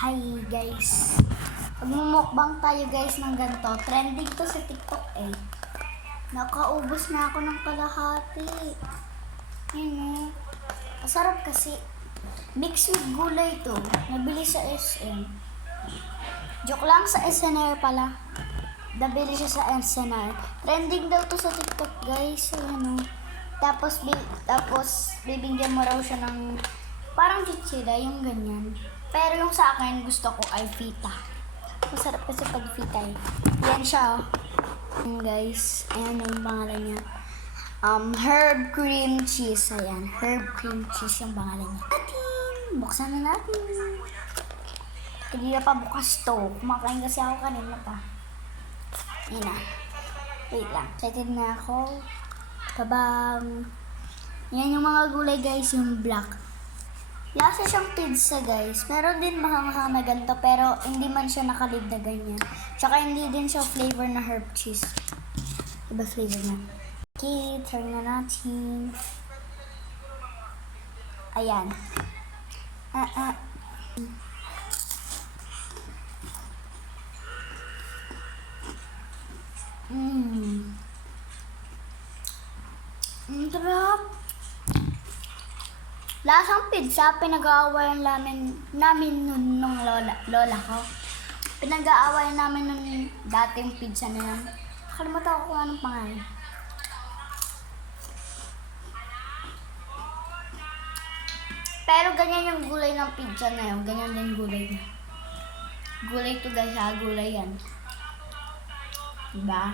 Hi guys. Magmumukbang tayo guys ng ganito. Trending to sa TikTok eh. Nakaubos na ako ng kalahati. Yun eh. Masarap kasi. Mix with gulay to. Nabili sa SM. Joke lang, sa SNR pala. Nabili siya sa SNR. Trending daw to sa TikTok guys. Ayan o. Tapos bibigyan mo raw siya ng parang chichira, yung ganyan. Pero yung sa akin, gusto ko ay fita. Masarap kasi pag fita eh. Yan siya oh. Ayan guys. Ayan yung pangalan niya. Herb cream cheese. Ayan. Herb cream cheese yung pangalan niya. Buksan na natin. Hindi na pa bukas to. Kumakain kasi ako kanina pa. Ayan na. Wait lang. Excited na ako. Kabang. Yan yung mga gulay guys. Yung black. Lasa siyang pizza guys. Meron din mahang-mahang na ganito. Pero hindi man siya nakalib na ganyan. Tsaka hindi din siya flavor na herb cheese. Iba flavor na. Okay, turn na natin. Ayan. Sarap. Lasang pizza, pinag-aawayan namin nung lola ko. Pinag-aawayan namin nung dating pizza na yan. Nakalimutan ko kung anong pangalan. Pero ganyan yung gulay ng pizza na yun. Ganyan din gulay niya. Gulay to guys ha, gulay yan. Diba?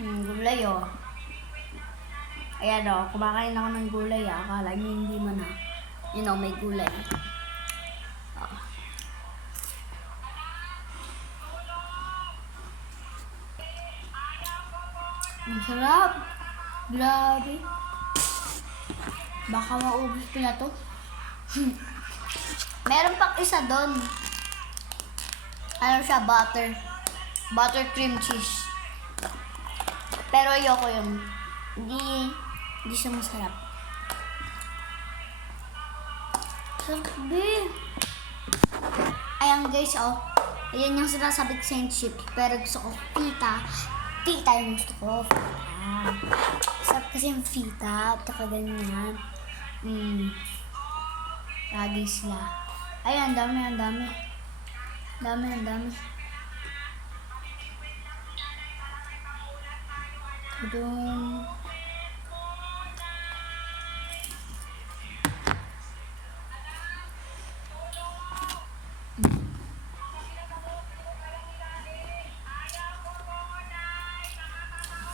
Gulay oh. Ayan oh, kumakain ako ng gulay ah. Akala niyo hindi man ah. You know, may gulay. Oh. Ang sarap. Grabe. Baka maubos ko na to. Meron pang isa doon. Ano siya? Butter. Butter cream cheese. Pero ayoko yung hindi siya masarap. Sabi. Ayan guys, oh. Ayan yung sinasabi ko sa chip. Pero gusto ko pita. Pita yung gusto ko. Sarap kasi yung pita. Taka ganyan. Lagi sila. Ayan, ang dami. Ang dami. Doon.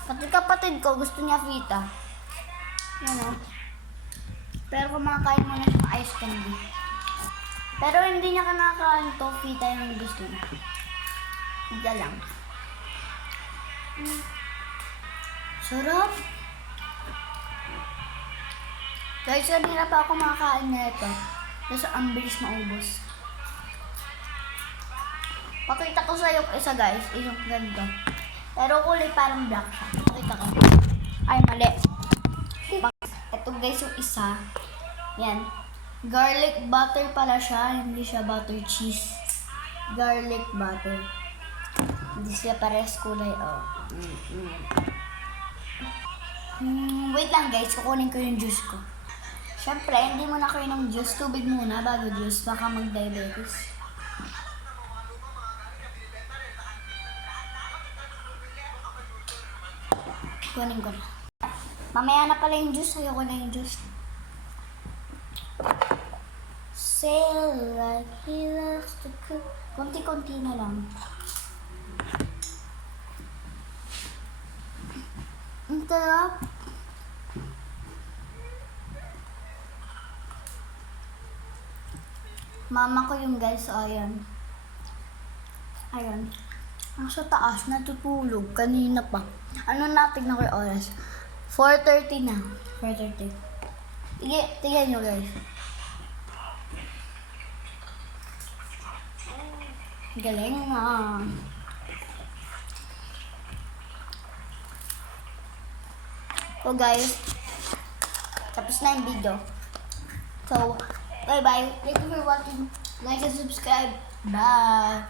Pati kapatid ko gusto niya fita. Yan o. Pero kumakain mo na siya ice candy. Pero hindi niya kinakain to, fita yung gusto niya. Fita lang. Sarap. Guys, kanina pa ako makakain na ito. Kasi ang bilis maubos. Pakita ko sa yung isa guys. Yung ganito. Pero kulay parang black siya. Pakita ko. Ay, mali. Ito guys yung isa. Yan. Garlic butter pala siya. Hindi siya butter cheese. Garlic butter. Hindi siya parehas kulay. Oh. Wait lang guys, kukunin ko yung juice ko. Siyempre, hindi mo na kayo ng juice. Tubig muna bago juice. Baka mag-diabetes. Kunin ko na. Mamaya na pala yung juice. Ayoko na yung juice. Sail like he loves to cook. Konti-konti na lang. Ang sarap. Mama ko yung guys, ayan. Ayan. Nasa taas, natutulog. Kanina pa. Ano natin na kayo oras? 4:30 na. 4:30. Tignan nyo guys. Galing na. So guys, Tapos na yung video. So, bye-bye. Thank you for watching. Like and subscribe. Bye.